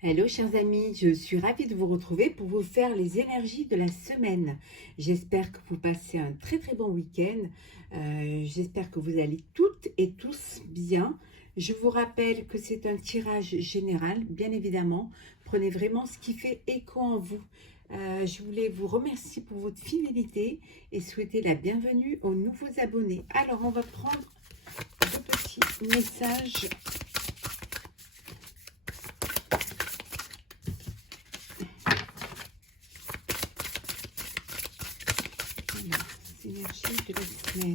Hello chers amis, je suis ravie de vous retrouver pour vous faire les énergies de la semaine. J'espère que vous passez un très bon week-end. J'espère que vous allez toutes et tous bien. Je vous rappelle que c'est un tirage général, bien évidemment. Prenez vraiment ce qui fait écho en vous. Je voulais vous remercier pour votre fidélité et souhaiter la bienvenue aux nouveaux abonnés. Alors on va prendre deux petits messages. Énergie de la semaine.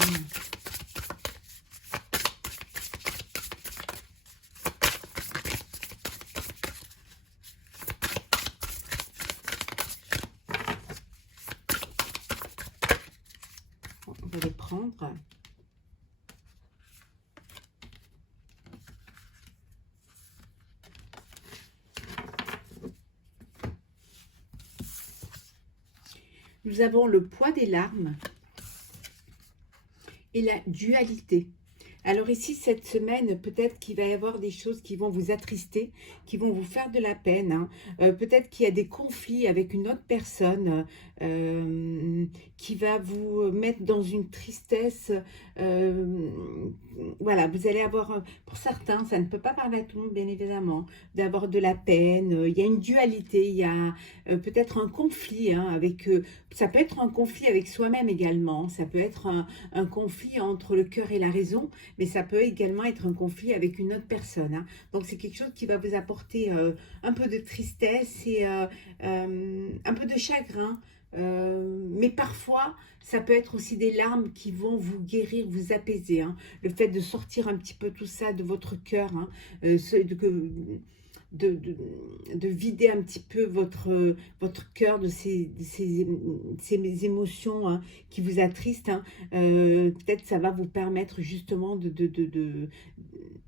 On va les prendre. Nous avons le poids des larmes et la dualité. Alors ici, cette semaine, peut-être qu'il va y avoir des choses qui vont vous attrister, qui vont vous faire de la peine. Hein. Peut-être qu'il y a des conflits avec une autre personne qui va vous mettre dans une tristesse. Voilà, vous allez avoir, pour certains, ça ne peut pas parler à tout le monde, bien évidemment, d'avoir de la peine. Il y a une dualité, il y a peut-être un conflit hein, avec... ça peut être un conflit avec soi-même également. Ça peut être un conflit entre le cœur et la raison, mais ça peut également être un conflit avec une autre personne. Hein. Donc c'est quelque chose qui va vous apporter un peu de tristesse et un peu de chagrin. Mais parfois, ça peut être aussi des larmes qui vont vous guérir, vous apaiser. Hein. Le fait de sortir un petit peu tout ça de votre cœur, hein, de vider un petit peu votre cœur de ces émotions hein, qui vous attristent. Hein. Peut-être ça va vous permettre justement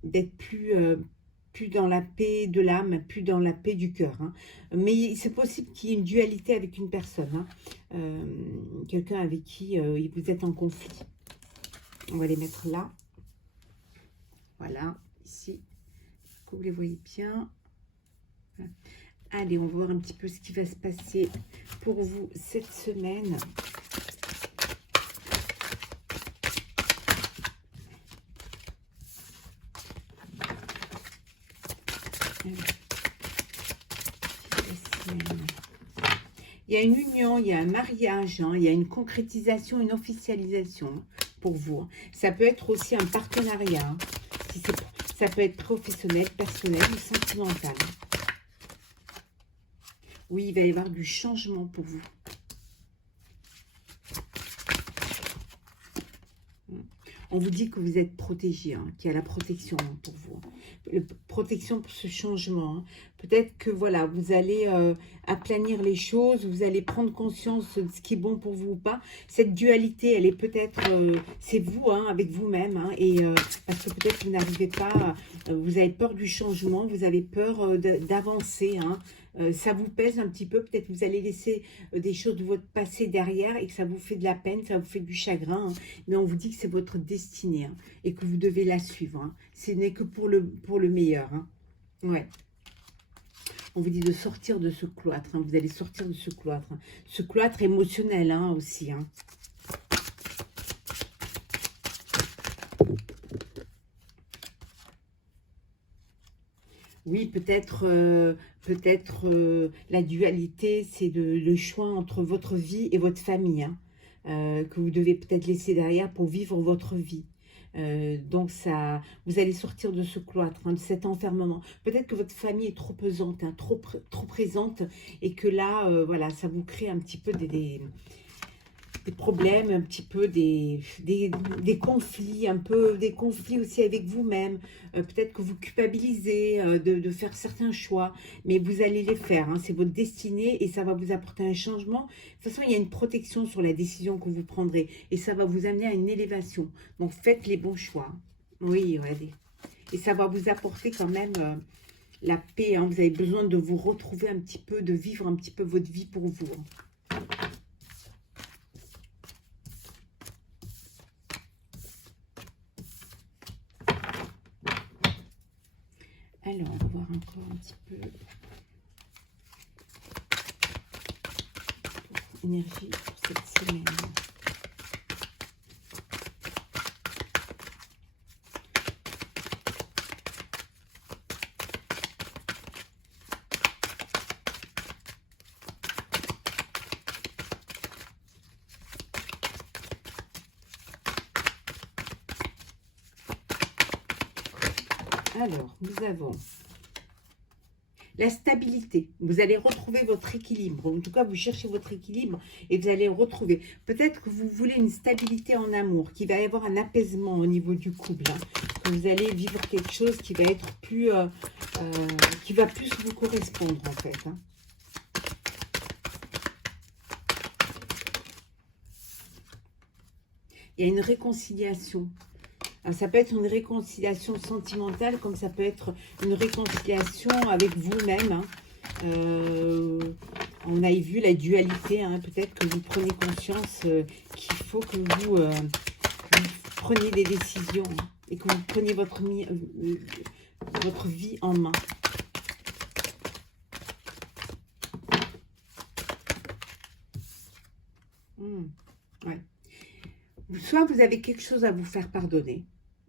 d'être plus dans la paix de l'âme, plus dans la paix du cœur. Hein. Mais c'est possible qu'il y ait une dualité avec une personne, hein. Quelqu'un avec qui vous êtes en conflit. On va les mettre là. Voilà, ici. Que vous les voyez bien. Voilà. Allez, on va voir un petit peu ce qui va se passer pour vous cette semaine. Il y a une union, il y a un mariage, hein, il y a une concrétisation, une officialisation pour vous. Hein. Ça peut être aussi un partenariat. Hein, si ça peut être professionnel, personnel ou sentimental. Oui, il va y avoir du changement pour vous. On vous dit que vous êtes protégé, hein, qu'il y a la protection pour vous. Protection pour ce changement. Hein. Peut-être que voilà, vous allez aplanir les choses, vous allez prendre conscience de ce qui est bon pour vous ou pas. Cette dualité, elle est peut-être, c'est vous, hein, avec vous-même. Hein, et parce que peut-être que vous n'arrivez pas, vous avez peur du changement, vous avez peur d'avancer. Hein. Ça vous pèse un petit peu, peut-être que vous allez laisser des choses de votre passé derrière et que ça vous fait de la peine, ça vous fait du chagrin. Hein. Mais on vous dit que c'est votre destinée hein, et que vous devez la suivre. Hein. Ce n'est que pour le meilleur. Hein. Ouais. On vous dit de sortir de ce cloître. Hein. Vous allez sortir de ce cloître. Hein. Ce cloître émotionnel hein, aussi. Hein. Oui, peut-être la dualité, c'est le choix entre votre vie et votre famille. Hein, que vous devez peut-être laisser derrière pour vivre votre vie. Donc ça, vous allez sortir de ce cloître, hein, de cet enfermement. Peut-être que votre famille est trop pesante, hein, trop présente, et que là, voilà, ça vous crée un petit peu des problèmes, un petit peu des conflits, un peu des conflits aussi avec vous-même. Peut-être que vous culpabilisez de faire certains choix, mais vous allez les faire. Hein, c'est votre destinée et ça va vous apporter un changement. De toute façon, il y a une protection sur la décision que vous prendrez et ça va vous amener à une élévation. Donc, faites les bons choix. Oui, regardez. Et ça va vous apporter quand même la paix. Hein. Vous avez besoin de vous retrouver un petit peu, de vivre un petit peu votre vie pour vous. Hein. Alors, on va voir encore. voir un petit peu. Énergie pour cette semaine. Alors, nous avons la stabilité. Vous allez retrouver votre équilibre. En tout cas, vous cherchez votre équilibre et vous allez retrouver. Peut-être que vous voulez une stabilité en amour, qu'il va y avoir un apaisement au niveau du couple. Hein, que vous allez vivre quelque chose qui va être plus, qui va plus vous correspondre en fait. Hein. Il y a une réconciliation. Alors, ça peut être une réconciliation sentimentale, comme ça peut être une réconciliation avec vous-même. Hein. On a vu la dualité. Hein. Peut-être que vous prenez conscience qu'il faut que vous preniez des décisions hein, et que vous preniez votre vie en main. Ouais. Soit vous avez quelque chose à vous faire pardonner.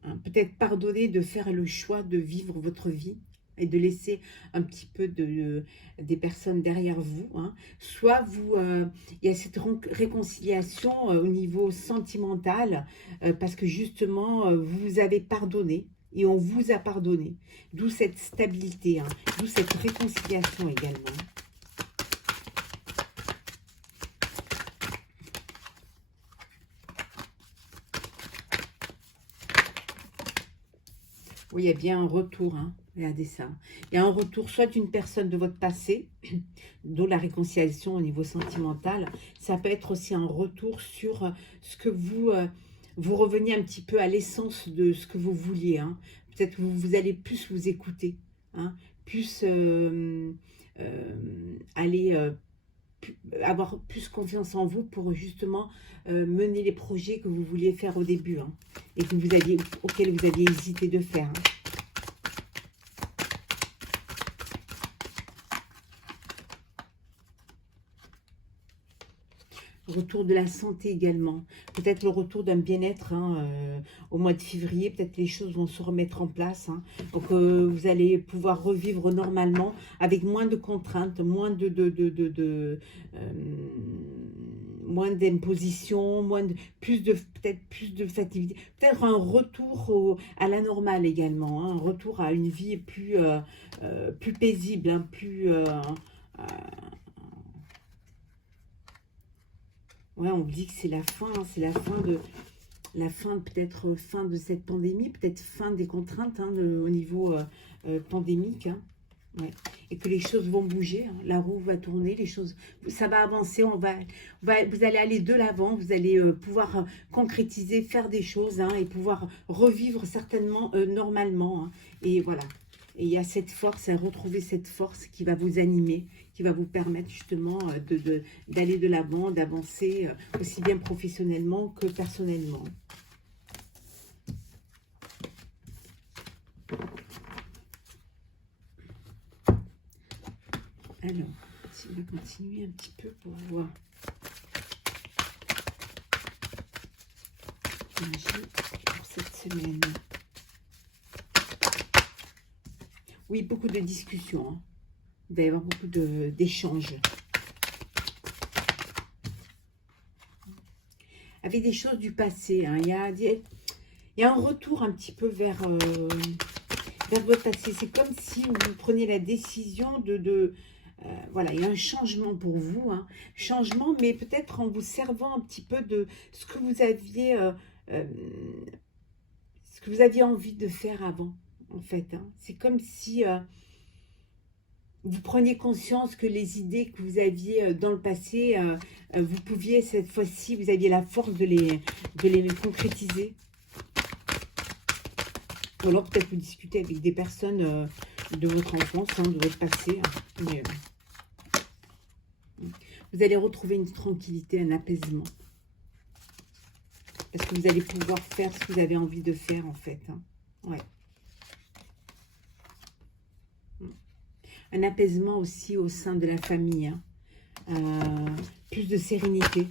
Hein, peut-être pardonner de faire le choix de vivre votre vie et de laisser un petit peu des personnes derrière vous. Hein. Soit il y a cette réconciliation au niveau sentimental parce que justement, vous avez pardonné et on vous a pardonné. D'où cette stabilité, hein, d'où cette réconciliation également. Oui, il y a bien un retour, hein. Regardez ça. Il y a un retour soit d'une personne de votre passé, d'où la réconciliation au niveau sentimental. Ça peut être aussi un retour sur ce que vous reveniez un petit peu à l'essence de ce que vous vouliez. Hein. Peut-être que vous allez plus vous écouter, hein, plus aller avoir plus confiance en vous pour justement mener les projets que vous vouliez faire au début hein, et que auxquels vous aviez hésité de faire. Hein. Retour de la santé également. Peut-être le retour d'un bien-être hein, au mois de février. Peut-être que les choses vont se remettre en place. Hein, donc vous allez pouvoir revivre normalement avec moins de contraintes, moins moins d'imposition, peut-être plus de fatigue. Peut-être un retour à la normale également. Hein, un retour à une vie plus paisible, hein, plus... ouais, on dit que c'est la fin, hein, c'est la fin peut-être fin de cette pandémie, peut-être fin des contraintes hein, au niveau pandémique. Hein, ouais. Et que les choses vont bouger, hein, la roue va tourner, les choses, ça va avancer, vous allez aller de l'avant, vous allez pouvoir concrétiser, faire des choses hein, et pouvoir revivre certainement normalement. Hein, et voilà. Et il y a cette force, à retrouver cette force qui va vous animer, qui va vous permettre justement d'aller de l'avant, d'avancer aussi bien professionnellement que personnellement. Alors, si on va continuer un petit peu pour voir l'énergie pour cette semaine. Oui, beaucoup de discussions. Hein. Il va y avoir beaucoup d'échanges. Avec des choses du passé. Hein. Il y a un retour un petit peu vers votre passé. C'est comme si vous preniez la décision voilà, il y a un changement pour vous. Hein. Changement, mais peut-être en vous servant un petit peu de ce que vous aviez envie de faire avant. En fait, hein. C'est comme si vous preniez conscience que les idées que vous aviez dans le passé, vous pouviez cette fois-ci, vous aviez la force de les concrétiser. Ou alors peut-être vous discutez avec des personnes de votre enfance, hein, de votre passé. Hein. Mais, vous allez retrouver une tranquillité, un apaisement. Parce que vous allez pouvoir faire ce que vous avez envie de faire en fait. Hein. Ouais. Un apaisement aussi au sein de la famille. Hein. Plus de sérénité.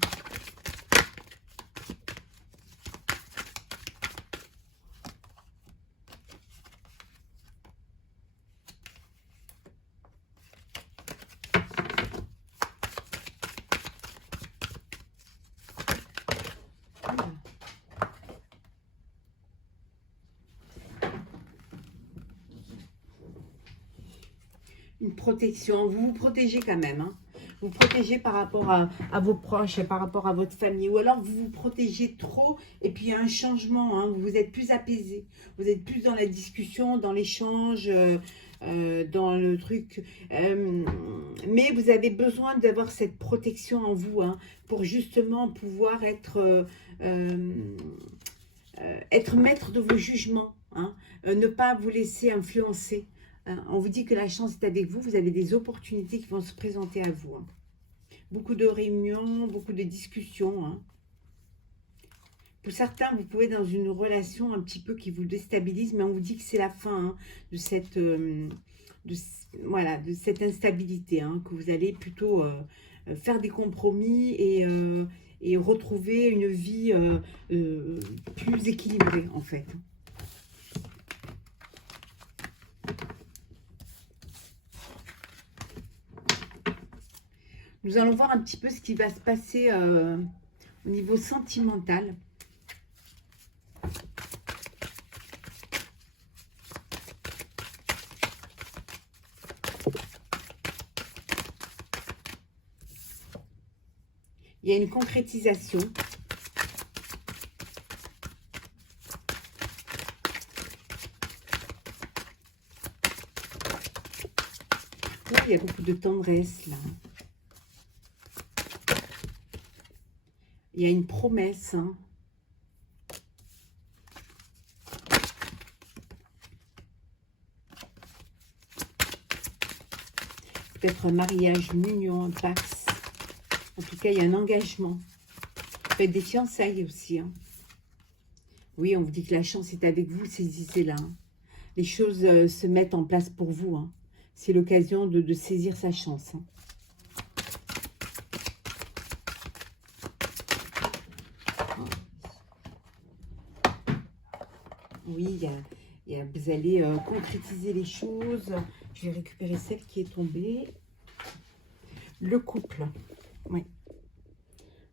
Une protection, vous vous protégez quand même, hein. Vous protégez par rapport à vos proches, par rapport à votre famille, ou alors vous vous protégez trop, et puis il y a un changement, hein. Vous êtes plus apaisé, vous êtes plus dans la discussion, dans l'échange, dans le truc, mais vous avez besoin d'avoir cette protection en vous, hein, pour justement pouvoir être maître de vos jugements, hein, ne pas vous laisser influencer. On vous dit que la chance est avec vous, vous avez des opportunités qui vont se présenter à vous. Hein. Beaucoup de réunions, beaucoup de discussions. Hein. Pour certains, vous pouvez être dans une relation un petit peu qui vous déstabilise, mais on vous dit que c'est la fin, hein, de cette, voilà, de cette instabilité, hein, que vous allez plutôt faire des compromis et retrouver une vie plus équilibrée, en fait. Nous allons voir un petit peu ce qui va se passer au niveau sentimental. Il y a une concrétisation. Oui, il y a beaucoup de tendresse là. Il y a une promesse. Hein. Peut-être un mariage, une union, un pax. En tout cas, il y a un engagement. Ça peut être des fiançailles aussi. Hein. Oui, on vous dit que la chance est avec vous, saisissez-la. Hein. Les choses se mettent en place pour vous. Hein. C'est l'occasion de saisir sa chance. Hein. Oui, vous allez concrétiser les choses. Je vais récupérer celle qui est tombée. Le couple. Oui.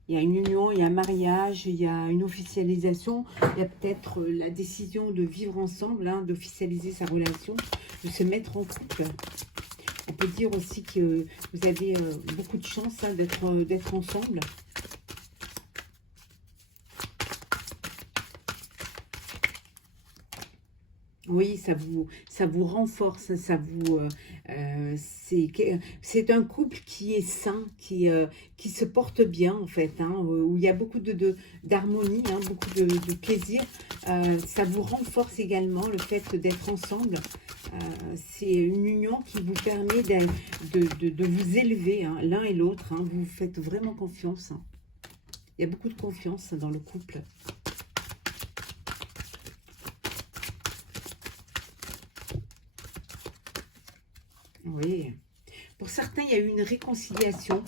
Il y a une union, il y a un mariage, il y a une officialisation. Il y a peut-être la décision de vivre ensemble, hein, d'officialiser sa relation, de se mettre en couple. On peut dire aussi que vous avez beaucoup de chance, hein, d'être ensemble. Oui, ça vous renforce, c'est un couple qui est sain, qui se porte bien en fait, hein, où il y a beaucoup d'harmonie, hein, beaucoup de plaisir. Ça vous renforce également le fait d'être ensemble. C'est une union qui vous permet de vous élever, hein, l'un et l'autre. Hein, vous vous faites vraiment confiance. Hein. Il y a beaucoup de confiance dans le couple. Oui. Pour certains, il y a eu une réconciliation.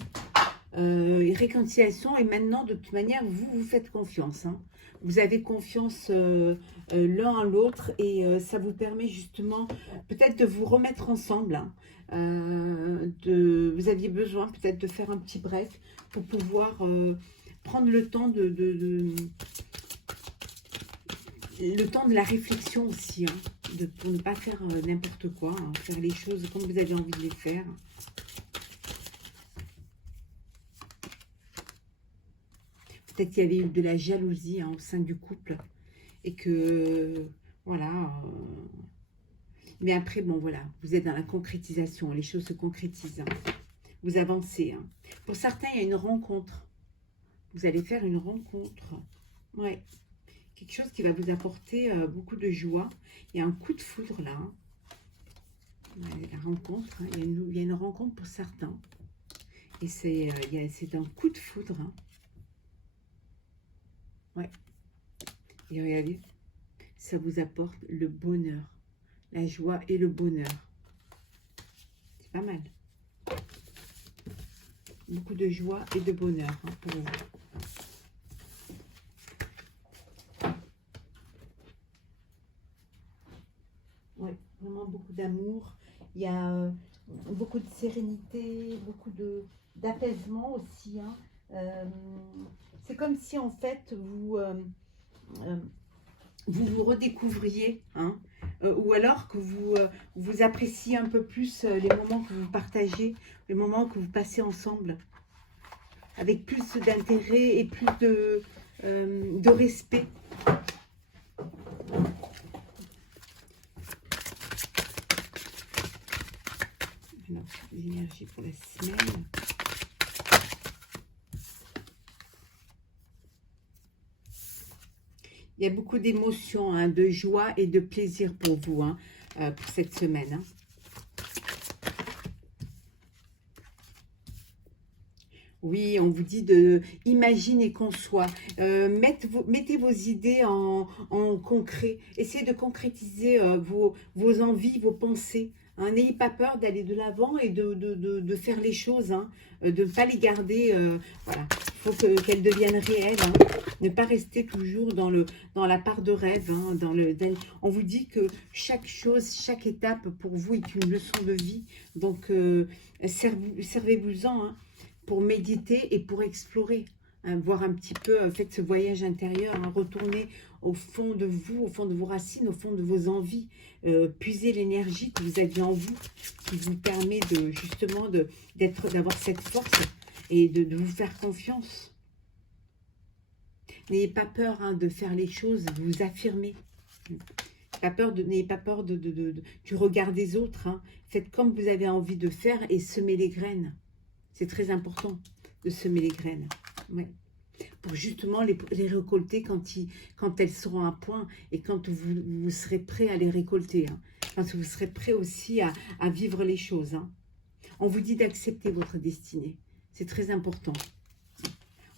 Et maintenant, de toute manière, vous vous faites confiance. Hein. Vous avez confiance l'un en l'autre et ça vous permet justement peut-être de vous remettre ensemble. Hein. Vous aviez besoin peut-être de faire un petit break pour pouvoir prendre le temps le temps de la réflexion aussi, hein, pour ne pas faire n'importe quoi, hein, faire les choses comme vous avez envie de les faire. Peut-être qu'il y avait eu de la jalousie, hein, au sein du couple et que, voilà. Mais après, bon, voilà, vous êtes dans la concrétisation, les choses se concrétisent. Hein. Vous avancez. Hein. Pour certains, il y a une rencontre. Vous allez faire une rencontre. Ouais. Quelque chose qui va vous apporter beaucoup de joie. Il y a un coup de foudre là. Hein. Ouais, la rencontre, hein. Il y a une rencontre pour certains. Et c'est un coup de foudre. Hein. Ouais. Et regardez, ça vous apporte le bonheur, la joie et le bonheur. pas mal. Beaucoup de joie et de bonheur hein, pour vous. Oui, vraiment beaucoup d'amour. Il y a beaucoup de sérénité, beaucoup d'apaisement aussi. Hein. Euh, c'est comme si en fait euh, vous vous redécouvriez, hein, ou alors que vous appréciez un peu plus les moments que vous partagez, les moments que vous passez ensemble, avec plus d'intérêt et plus de respect. Alors, les énergies pour la semaine. Il y a beaucoup d'émotions, hein, de joie et de plaisir pour vous hein, pour cette semaine. Hein. Oui, on vous dit de imaginer qu'on soit. Mettez vos idées en concret. Essayez de concrétiser vos envies, vos pensées. Hein. N'ayez pas peur d'aller de l'avant et de faire les choses. Hein. De ne pas les garder. Voilà. Il faut qu'elles deviennent réelles. Hein. Ne pas rester toujours dans la part de rêve. Hein, on vous dit que chaque chose, chaque étape pour vous est une leçon de vie. Donc, servez-vous-en. Hein, pour méditer et pour explorer, hein, voir un petit peu, faites ce voyage intérieur, hein, retournez au fond de vous, au fond de vos racines, au fond de vos envies, puisez l'énergie que vous aviez en vous, qui vous permet de justement d'avoir cette force et de vous faire confiance. N'ayez pas peur hein, de faire les choses, de vous affirmer. N'ayez pas peur du regard des autres. Hein. Faites comme vous avez envie de faire et semez les graines. C'est très important de semer les graines. Ouais. Pour justement les récolter quand elles seront à point et quand vous serez prêt à les récolter. Hein. Quand vous serez prêt aussi à vivre les choses. Hein. On vous dit d'accepter votre destinée. C'est très important.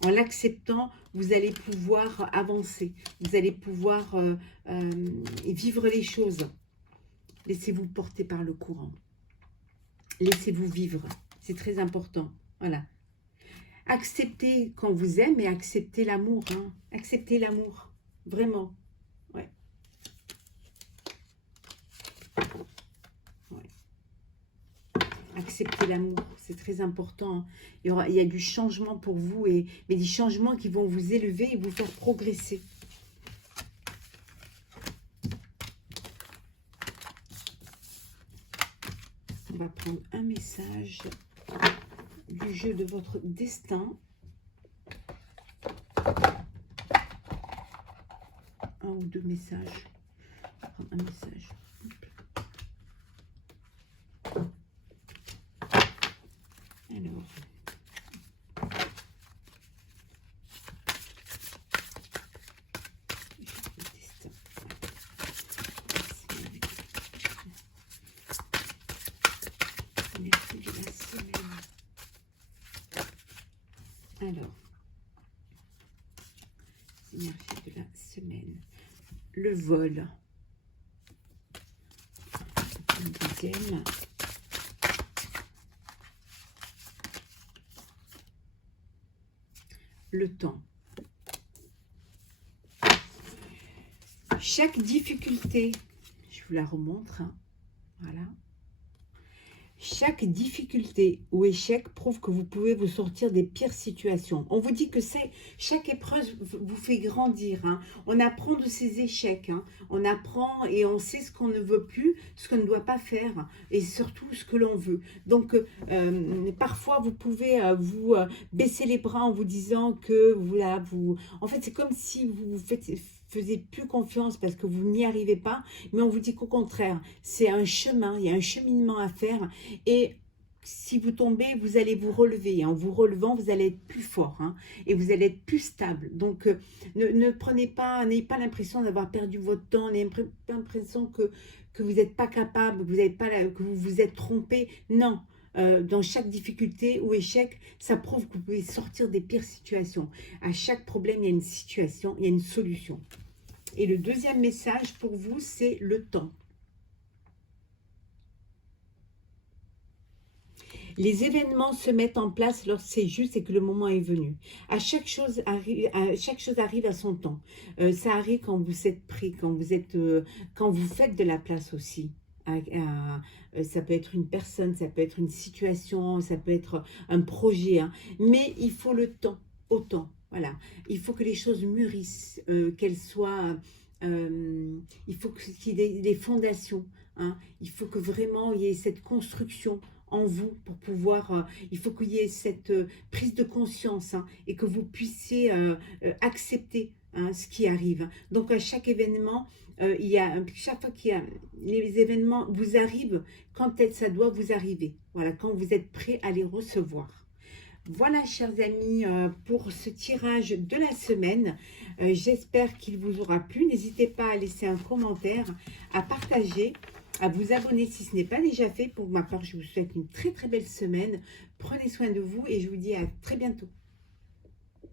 En l'acceptant, vous allez pouvoir avancer. Vous allez pouvoir vivre les choses. Laissez-vous porter par le courant. Laissez-vous vivre. C'est très important. Voilà. Acceptez quand vous aimez et acceptez l'amour. Hein. Acceptez l'amour. Vraiment. Ouais. Ouais. Acceptez l'amour. C'est très important. Il y a du changement pour vous, mais des changements qui vont vous élever et vous faire progresser. On va prendre un message du jeu de votre destin. Un ou deux messages. On va prendre un message. Alors. Alors, énergie de la semaine. Le vol. Le deuxième. Le temps. Chaque difficulté, je vous la remontre, hein, voilà. Chaque difficulté ou échec prouve que vous pouvez vous sortir des pires situations. On vous dit que chaque épreuve vous fait grandir. Hein. On apprend de ses échecs. Hein. On apprend et on sait ce qu'on ne veut plus, ce qu'on ne doit pas faire et surtout ce que l'on veut. Donc, parfois, vous pouvez vous baisser les bras en vous disant que voilà, en fait, c'est comme si vous faisiez plus confiance parce que vous n'y arrivez pas, mais on vous dit qu'au contraire, c'est un chemin, il y a un cheminement à faire et si vous tombez, vous allez vous relever. En vous relevant, vous allez être plus fort hein, et vous allez être plus stable. Donc, n'ayez pas l'impression d'avoir perdu votre temps, n'ayez pas l'impression que vous n'êtes pas capable, que vous vous êtes trompé. Non. Dans chaque difficulté ou échec, ça prouve que vous pouvez sortir des pires situations. À chaque problème, il y a une situation, il y a une solution. Et le deuxième message pour vous, c'est le temps. Les événements se mettent en place lorsque c'est juste et que le moment est venu. Chaque chose arrive à son temps. Ça arrive quand vous êtes pris, quand vous faites de la place aussi. Ça peut être une personne, ça peut être une situation, ça peut être un projet, hein. Mais il faut le temps, autant. Voilà. Il faut que les choses mûrissent, qu'elles soient. Il faut qu'il y ait des fondations, hein. Il faut que vraiment il y ait cette construction en vous pour pouvoir, il faut qu'il y ait cette prise de conscience, hein, et que vous puissiez accepter, hein, ce qui arrive. Donc à chaque événement, chaque fois qu'il y a les événements vous arrivent quand ça doit vous arriver. Voilà, quand vous êtes prêt à les recevoir. Voilà, chers amis, pour ce tirage de la semaine. J'espère qu'il vous aura plu. N'hésitez pas à laisser un commentaire, à partager, à vous abonner si ce n'est pas déjà fait. Pour ma part, je vous souhaite une très très belle semaine. Prenez soin de vous et je vous dis à très bientôt.